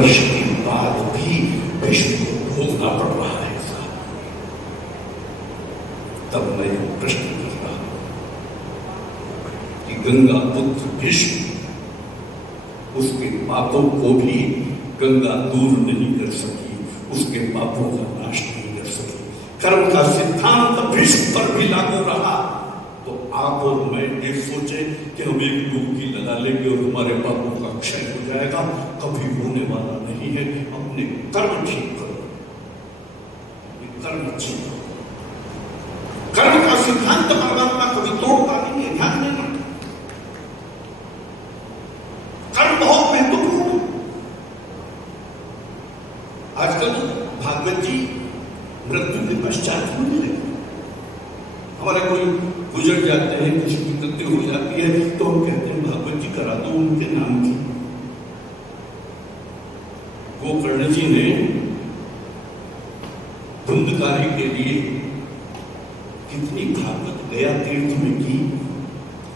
वर्ष के बाद भी भीष्म को भोगना पड़ रहा है इसका। तब मैं प्रश्न कर रहा हूं कि गंगा पुत्र भीष्म उसके पापों को भी गंगा दूर नहीं कर सकी, उसके पापों का नाश नहीं कर सकी। कर्म का सिद्धांत भीष्म पर भी लागू रहा। तो आप और मैं ये सोचे कि हम एक डुबकी लगा लेंगे और हमारे पापों का क्षय हो जाएगा, कभी होने वाला नहीं है। अपने कर्म ठीक करो, कर्म ठीक करो। कर्म का सिद्धांत परमात्मा कभी तोड़ता नहीं है, ध्यान देना। कर्म बहुत महत्वपूर्ण है। आजकल भागवत जी मृत्यु के पश्चात होने लगे। हमारे कोई गुजर जाते हैं, किसी की मृत्यु हो जाती है तो हम कहते हैं भागवत जी करा दो उनके नाम की। गोकर्ण जी ने धुंधकारी के लिए कितनी भागवत गया तीर्थ में की,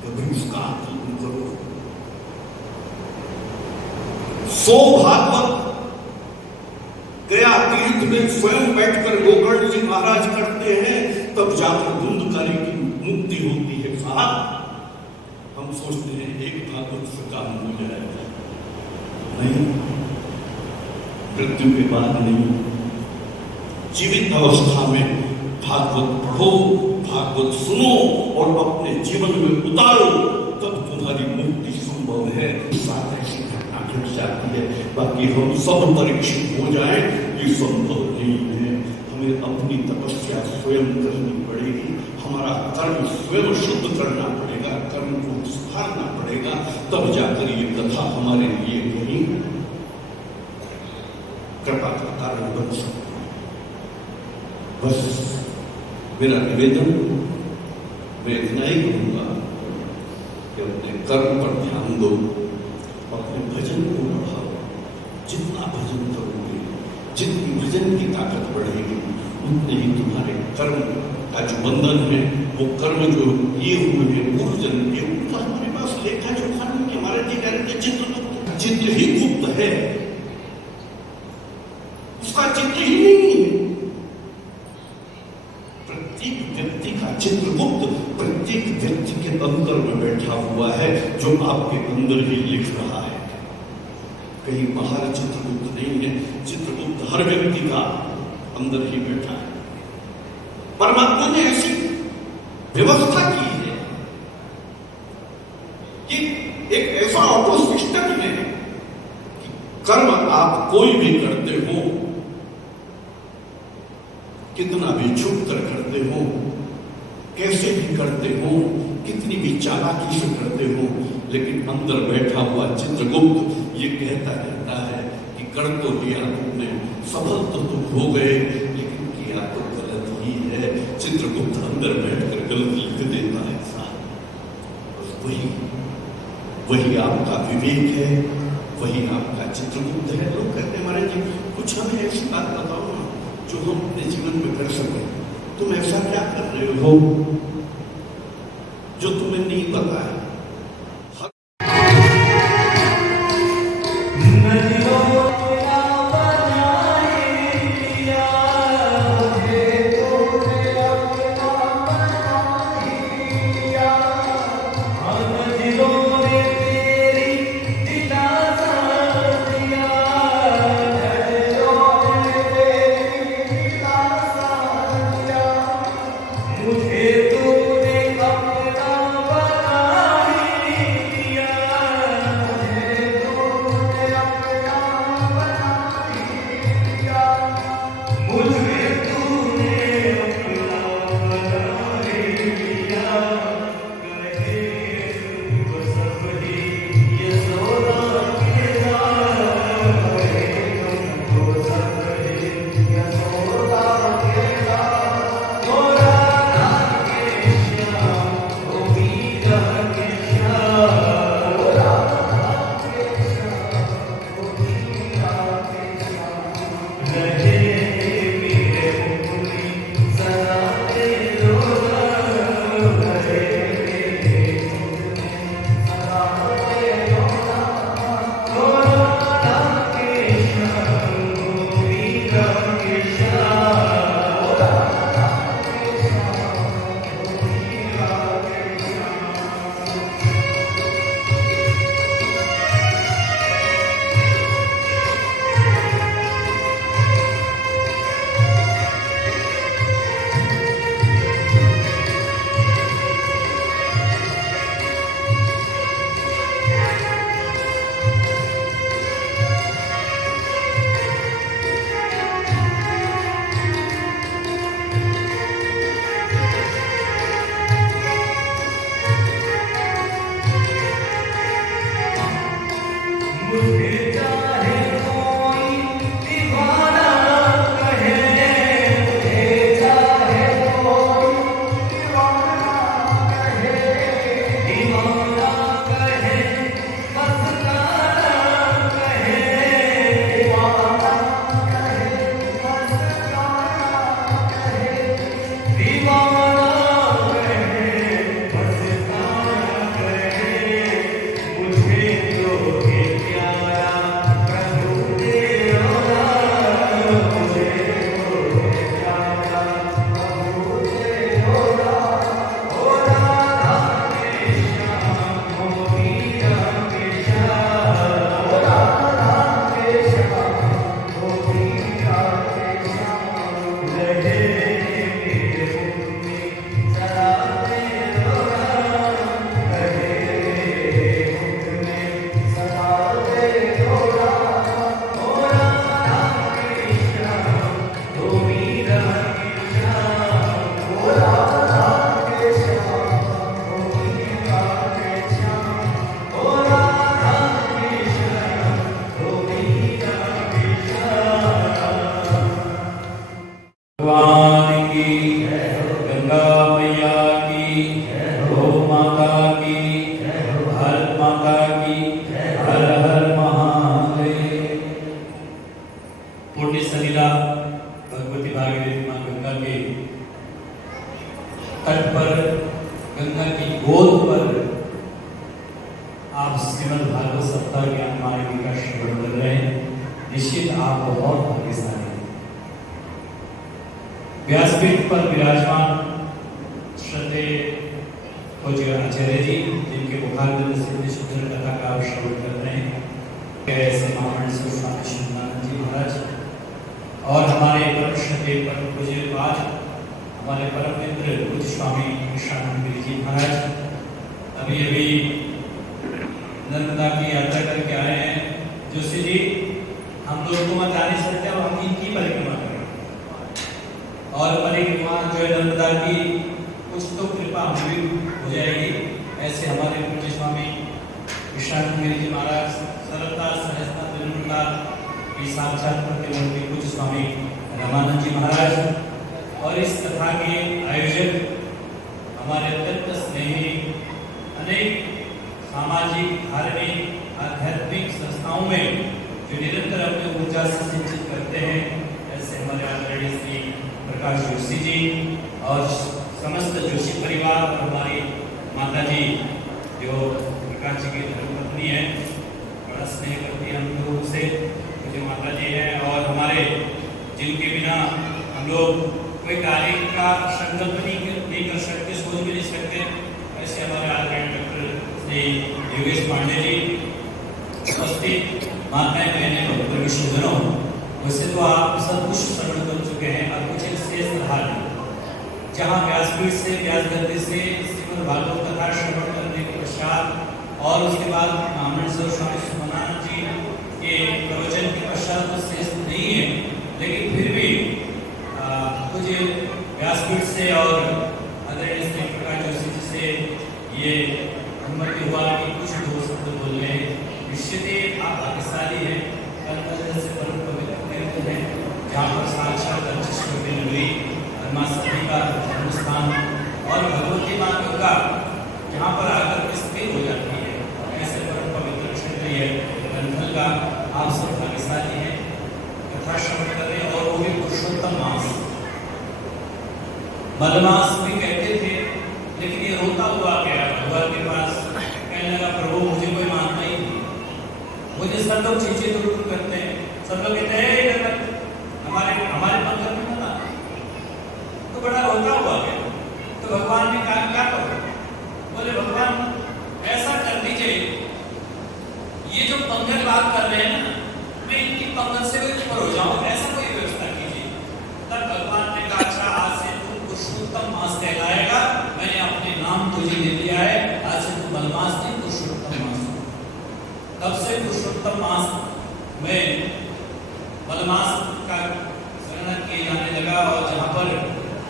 कभी उसका आकलन करो। 100 भागवत गया तीर्थ में स्वयं बैठकर गोकर्ण जी महाराज करते हैं, तब जाकर धुंधकारी की मुक्ति होती है। साहब हम सोचते हैं एक भागवत से काम हो जाएगा, नहीं, मृत्यु के बाद नहीं, जीवित अवस्था में भागवत पढ़ो, भागवत सुनो और अपने जीवन में उतारो, तब तुम्हारी मुक्ति संभव है। साथ ऐसी घटना घट जाती है, बाकी हम सब परीक्षित हो जाए ये संभव नहीं है। हमें अपनी तपस्या स्वयं करनी पड़ेगी, हमारा कर्म स्वयं शुद्ध करना पड़ेगा, कर्म को सुधारना पड़ेगा, तब जाकर ये कथा हमारे लिए कहीं कृपा का कारण बन सकती है। बस मेरा निवेदन मैं इतना ही कहूंगा कि अपने कर्म पर ध्यान दो, अपने भजन को बढ़ाओ। जितना भजन करोगे, जितनी भजन की ताकत बढ़ेगी, उतने ही तुम्हारे कर्म का जो बंधन है, वो कर्म जो ये हुए हैं पूर्व जन्म के, उनका हमारे पास लेखा जोखा नहीं है। हमारे जी कहेंगे चित्र ही गुप्त है, उसका चित्र ही नहीं है। प्रत्येक व्यक्ति का चित्र गुप्त प्रत्येक व्यक्ति के अंदर में बैठा हुआ है, जो आपके अंदर ही लिख रहा है। कहीं बाहर चित्रगुप्त नहीं है, चित्रगुप्त हर व्यक्ति का अंदर ही बैठा है। परमात्मा ने ऐसी व्यवस्था की है कि एक ऐसा ऑटो सिस्टम है कि कर्म आप कोई भी करते हो, कितना भी छुप कर करते हो, कैसे भी करते हो, कितनी भी चालाकी से करते हो, लेकिन अंदर बैठा हुआ चित्रगुप्त ये कहता रहता है कि कर तो दिया तुमने, सफल तो तुम हो गए, लेकिन किया तो गलत ही है। चित्रगुप्त अंदर बैठकर गलत लिख देता है। वही आपका विवेक है, वही आपका चित्रगुप्त है। लोग कहते हैं महाराज जी कुछ हमें ऐसी बात बताओ ना जो हम अपने जीवन में कर सके। तुम ऐसा क्या कर रहे हो जो तुम्हें नहीं पता है? मुझे तो निश्चित आप बहुत भाग्यशाली हैं। व्यासपीठ पर विराजमान श्रद्धेय पूज्य आचार्य जी, जिनके मुखारबिंद से विशुद्ध कथा का श्रवण कर रहे हैं, ऐसे महामंडल स्वामी शिवानंद जी महाराज और हमारे परम श्रद्धेय परम पूज्य पाद हमारे परम मित्र पूज्य स्वामी विश्रानंद जी महाराज अभी अभी नर्मदा की यात्रा करके आए हैं। जोशी जी, हम लोग को मत जा नहीं सकते, अब हम इनकी परिक्रमा करें और परिक्रमा जो है नर्मदा की कुछ तो कृपा हमें भी हो जाएगी। ऐसे हमारे पूज्य स्वामी विश्रानंद जी महाराज सरलता सहजता निर्मलता की साक्षात प्रतिमूर्ति पूज्य स्वामी रामानंद जी महाराज और इस कथा के आयोजक हमारे अत्यंत स्नेही अनेक सामाजिक धार्मिक आध्यात्मिक संस्थाओं में जो निरंतर अपनी ऊर्जा से सिंचित करते हैं, ऐसे हमारे आदरणीय श्री प्रकाश जोशी जी और समस्त जोशी परिवार और हमारी माता जी जो प्रकाश जी की धर्मपत्नी है, बड़ा स्नेह करती है हम लोगों से, जो माता जी है और हमारे जिनके बिना हम लोग कोई कार्य का संकल्प नहीं कर सकते, सोच भी नहीं सकते, ऐसे हमारे आदरणीय डॉक्टर श्री योगेश पांडे जी, उपस्थित माताएं बहनें भक्त विश्वजनों, वैसे तो आप सब कुछ श्रवण कर चुके हैं और कुछ एक शेष रहा नहीं, जहाँ व्यासपीठ से व्यास गद्दी से श्रीमद् भागवत कथा श्रवण करने के पश्चात और उसके बाद महामंडल स्वामी शिवानंद जी के प्रवचन के पश्चात तो शेष नहीं है, लेकिन फिर भी कुछ व्यासपीठ से और आदरणीय श्री प्रकाश जोशी जी से ये अनुमति हुआ कि कुछ दो शब्द बोलने हैं। निश्चित ही आप भाग्यशाली हैं, से परम पवित्र तीर्थ है जहाँ पर साक्षात अच्छी हुई माँ सती का जन्मस्थान और भगवती माँ दुर्गा यहाँ पर आकर स्थिर हो जाती है। ऐसे परम पवित्र क्षेत्र है कंथल का, आप सब भाग्यशाली हैं, कथा श्रवण कर रहे हैं और वो भी पुरुषोत्तम मास। मलमास भी कहते थे, लेकिन ये रोता हुआ गया भगवान के पास, कहने लगा प्रभु मुझे कोई मानता ही नहीं, मुझे सब लोग चीजें दूर करते हैं, सब लोग कहते हैं हमारे मंदिर में मत आना, तो बड़ा रोता हुआ गया। तो भगवान ने कहा क्या करो? बोले भगवान ऐसा कर दीजिए, ये जो पंगल बात कर रहे हैं ना, मैं इनकी पंगल से भी ऊपर हो जाऊं, ऐसा कोई व्यवस्था कीजिए। तब भगवान ने कहा अच्छा आज से तू पुरुषोत्तम मास कहलाएगा, मैंने अपने नाम तुझे दे दिया है, आज से तू मलमास नहीं पुरुषोत्तम मास। तब से पुरुषोत्तम मास में मलमास का वर्णन किया जाने लगा और जहाँ पर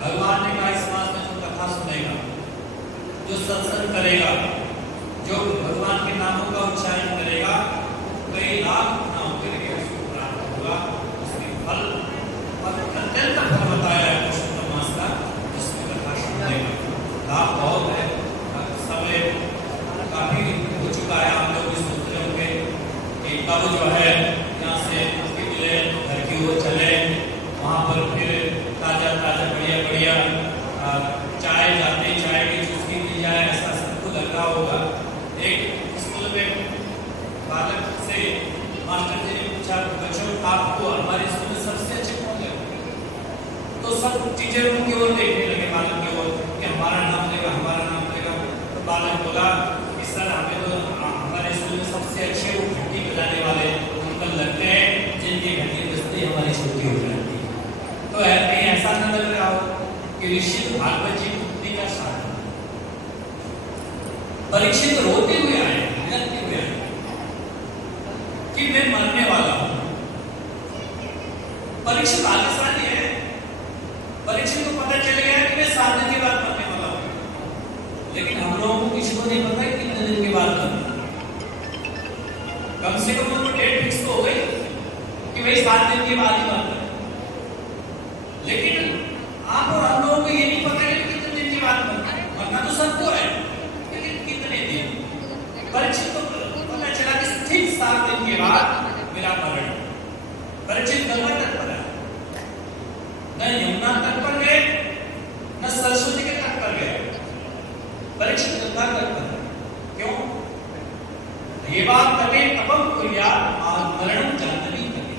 भगवान ने कहा इस मास में जो कथा सुनेगा, जो सत्संग करेगा, जो भगवान के नामों का उच्चारण करेगा, कई लाख नाम करके उसको प्राप्त होगा। उसके फल और अत्यंत फल बताया है पुरुषोत्तम मास का, उसमें कथा सुनेगा। लाभ बहुत है, समय काफी हो चुका है, आप लोग भी सोच रहे होंगे कि कब जो है यहाँ से मिले घर की ओर चले, वहाँ पर फिर ताजा ताजा बढ़िया बढ़िया चाय जाते चाय की चुस्की दी जाए, ऐसा सबको लग रहा होगा। एक स्कूल में बालक से मास्टर जी ने पूछा बच्चों आपको हमारे स्कूल में सबसे अच्छे कौन लगे? तो सब टीचर उनकी ओर देखने लगे, बालक की ओर कि हमारा नाम लेगा हमारा नाम लेगा। तो बालक बोला कि सर हमें तो हमारे स्कूल में सबसे अच्छे वो घंटी बजाने वाले अंकल लगते हैं, जिनकी घंटी बजती हमारी छुट्टी हो जाती है। तो कहीं ऐसा न लग रहा हो कि ऋषि भागवत जी मुक्ति का साधन, परीक्षित रोते हुए आए, विलखते हुए आए कि मैं मरने वाला हूं। परीक्षित भाग्यशाली है, परीक्षित को पता चल गया कि मैं 7 दिन के बाद मरने वाला हूं, लेकिन हम लोगों को किसी को नहीं पता कि कितने दिन के बाद मरना। कम से कम उनको डेट फिक्स तो हो गई कि भाई 7 दिन के बाद ही मरना, लेकिन आप और हम लोगों को ये नहीं पता कि कितने दिन के बाद मरना तो सबको है, लेकिन कितने दिन। परीक्षित को पता चला कि ठीक 7 दिन के बाद मेरा मरण। परीक्षित गंगा तट पर है, न यमुना तट पर गए न सरस्वती के तट पर गए, परीक्षित गंगा तट पर। क्यों? ये बात कभी तपम क्रिया मरणम जानवी कभी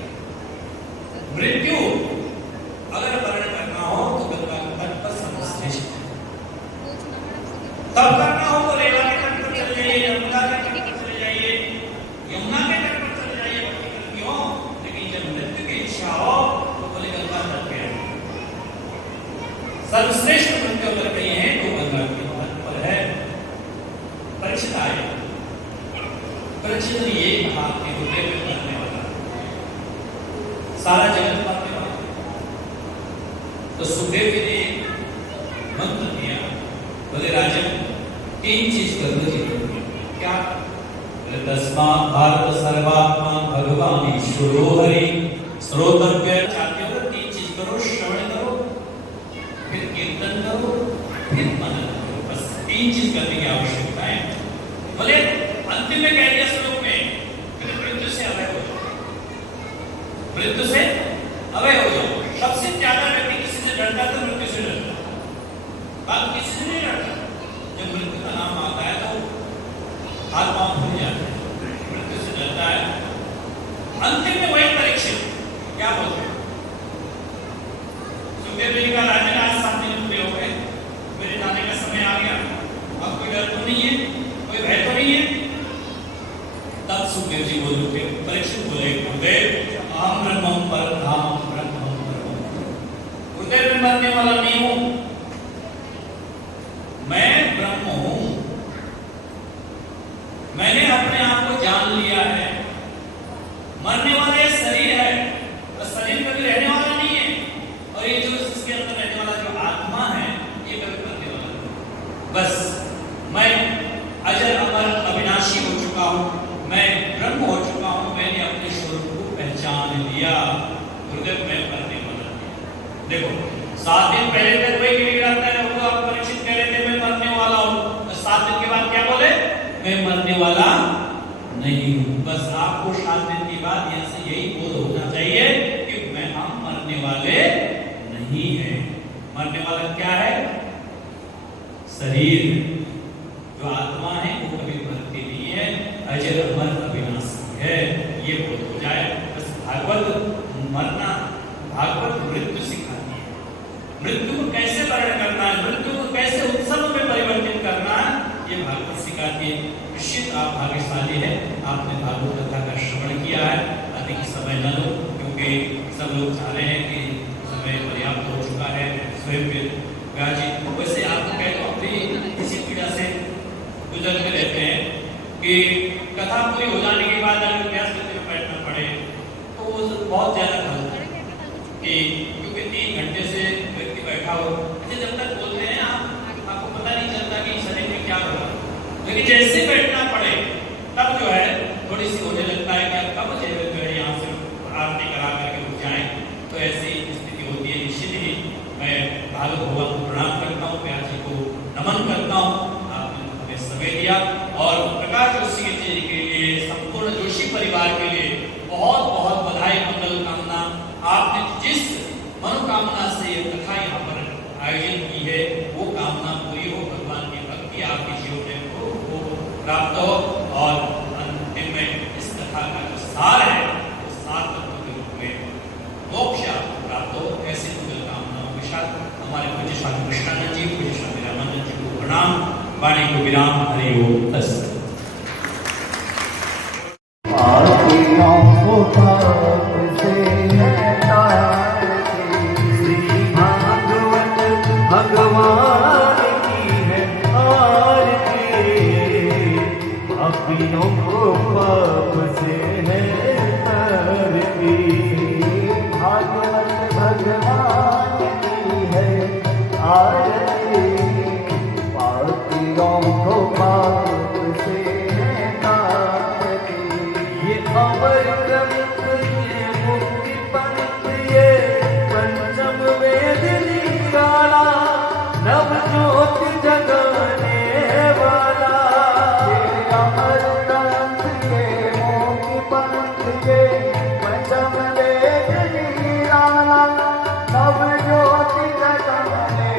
सर्वश्रेष्ठ नृत्य अगर कहीं है तो गंगा के तट पर है। परीक्षित आए, परीक्षित ने ये कहा कि हृदय में मरने वाला सारा जगत मरने वाला। तो सुखदेव जी ने मंत्र दिया, बोले राजन 3 चीज करनी चाहिए। क्या? तस्मात् भारत सर्वात्मा भगवान ईश्वरो हरि श्रोतव्य। चाहते हो 3 चीज करो, श्रवण करो, फिर कीर्तन करो, फिर मनन करो। बस 3 चीज करने की आवश्यकता है। बोले अंतिम में कह दिया श्लोक में, मृत्यु से अभय हो जाओ, मृत्यु से अभय हो जाओ। सबसे ज्यादा व्यक्ति किसी से डरता तो मृत्यु से डरता, बात किसी से नहीं डरता। जब मृत्यु का नाम आता है तो हाथ पांव फूल जाते हैं, मृत्यु से डरता है। अंतिम में वही परीक्षित क्या बोलते हैं? सुखदेव जी का राजन आज 7 दिन पूरे हो गए, मेरे जाने का समय आ गया, अब कोई डर तो नहीं है, कोई भय तो नहीं है। तब सुखदेव जी बोल उठे, परीक्षित बोले, गुरुदेव अहम ब्रह्मं परमधाम ब्रह्मं परमं। गुरुदेव मैं मरने वाला नहीं हूं, मैं ब्रह्म हूं। मैंने अपने आप को जान लिया है। मरने वाला ये शरीर है और शरीर कभी रहने वाला नहीं है, और ये जो इसके अंदर रहने वाला जो आत्मा है ये कभी मरने वाला नहीं। बस मैं अजर अमर अविनाशी हो चुका हूं, मैं ब्रह्म हो चुका हूं। मैंने अपने स्वरूप को पहचान लिया। गुरुदेव मैं मरने वाला नहीं। देखो 7 दिन पहले तक वही गिड़गिड़ाता है, वो आप परीक्षित कह रहे थे मैं मरने वाला हूं, 7 दिन के बाद क्या बोले? मैं मरने वाला नहीं हूं। बस आपको 7 दिन के बाद यहां से यही बोध होना चाहिए कि हम मरने वाले नहीं हैं। मरने वाला क्या है? शरीर। जो आत्मा है वो कभी मरती नहीं है, अजर अमर अविनाशी है, ये बोध हो जाए। बस भागवत मरना, भागवत मृत्यु सिखाती है। मृत्यु को कैसे वर्ण करना है, मृत्यु को कैसे उत्सव में परिवर्तित करना है, ये भागवत सिखाती है। निश्चित आप भाग्यशाली हैं, आपने भागवत कथा का श्रवण किया है। अधिक समय न लो, क्योंकि सब लोग चाह रहे हैं कि समय पर्याप्त हो चुका है। स्वयं गाजी वैसे आपको कह दो, अपनी इसी पीड़ा से गुजरते रहते हैं कि कथा पूरी हो जाने के बाद अगर व्यास में बैठना पड़े तो वो बहुत ज्यादा खलता है कि क्योंकि 3 घंटे से व्यक्ति बैठा हो। अच्छा जब तक बोलते हैं आपको पता नहीं चलता कि शरीर में क्या हो रहा है, लेकिन जैसे बैठना पड़े तब जो है थोड़ी सी होने लगता है कि अब कब जो है यहाँ से आरती करा करके रुक जाए। तो ऐसी स्थिति होती है। इसीलिए मैं भागवत भगवान को प्रणाम करता हूँ, व्यास जी को नमन करता हूँ। आपने हमें समय दिया और प्रकाश जोशी जी के लिए, संपूर्ण जोशी परिवार के लिए बहुत बहुत बधाई, मंगल कामना। आपने जिस मनोकामना से ये कथा यहाँ पर आयोजित की है वो कामना पूरी हो, भगवान की भक्ति आपके जीवन में हो प्राप्त हो, और अंतिम में इस कथा का जो सार है वो 7 तत्वों के रूप में मोक्ष आपको प्राप्त हो। ऐसी मंगल कामनाओं के साथ हमारे पूज्य स्वामी कृष्णानंद जी, पूज्य स्वामी रामानंद जी को प्रणाम, वाणी को विराम। हरि ओम तत्सत। भगवान की है आरती, अपनों को पाप से है तरती। भागवत भगवान की है आरती, पापियों को पाप से है तारती। ये अमर ग्रंथ, ये मुक्ति पंथ, ये पंचम वेद निकाला, नव ज्योति जगाने वाला। ये अमर ग्रंथ, ये मोक्ति पंथ, ये पंचम वेद निकाला, नव ज्योति जगाने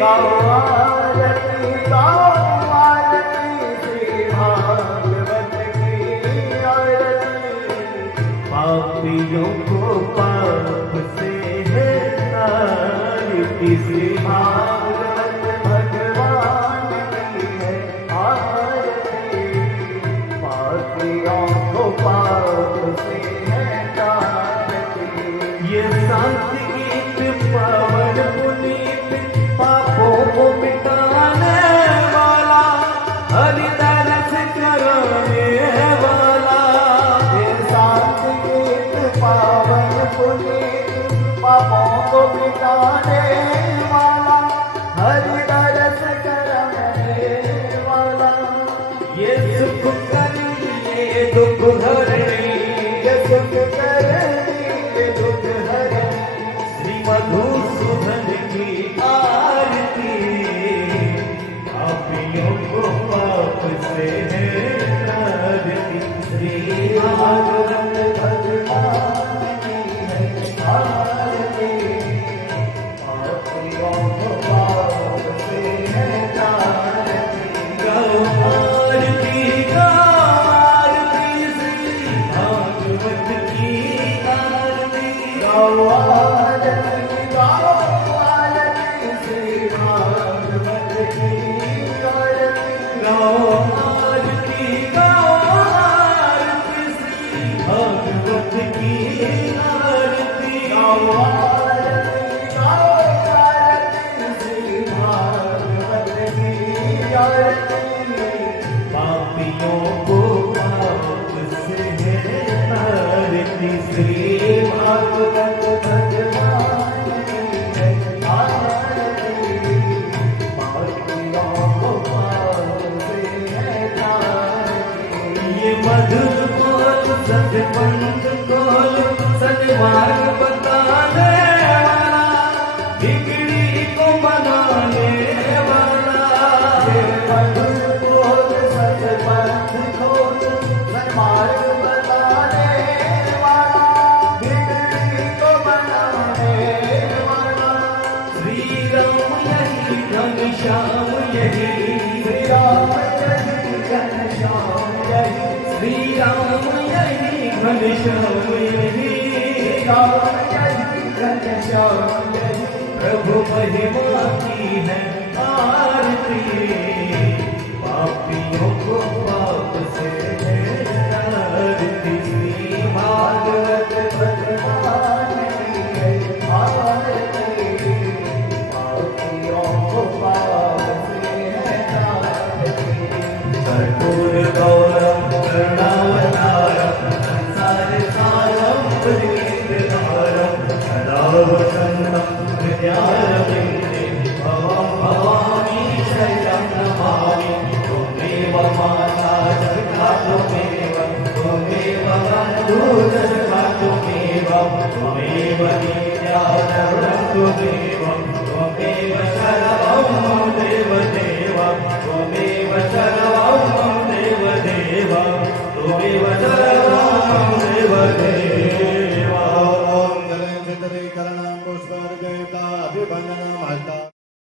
गाओ आरती श्री भागवत की आरती। पापियों को पाप से है तारती श्री भागवत भगवान की है आरती। पापियों को पाप से है तारती। ये संत गीत पावन पुनीत पापों को मिटाने वाला हरि तरस कराने वाला। ये संत गीत पावन पुनीत पापों को मिटाने वाला हरि तरस कराने वाला। ये सुख करनी ये दुख हरनी, ये सुख करनी ये दुख हरनी श्री मधुसूदन की आरती। पापियों को पाप से है तारती श्री भागवत भगवान की है आरती। पापियों को पाप से है तारती। गाओ आरती श्री भागवत की आरती। गाओ आरती श्री भागवत की आरती। गाओ आरती श्री भागवत की आरती। गाओ आरती श्री भागवत की आरती। पापियों को पाप से है तारती श्री भागवत भगवान की है आरती। पापियों को पाप से है तारती। ये मधुर बोल सतपंथ खोल सन्मार्ग बताने वाला बिगड़ी को बनाने वाला। ये मधुर बोल सतपंथ खोल सन्मार्ग बताने वाला बिगड़ी को बनाने वाला। श्री राम यही घनश्याम यही, श्री राम यही घनश्याम यही, श्री राम यही घनश्याम यही, राम यही घनश्याम यही। प्रभु महिमा की है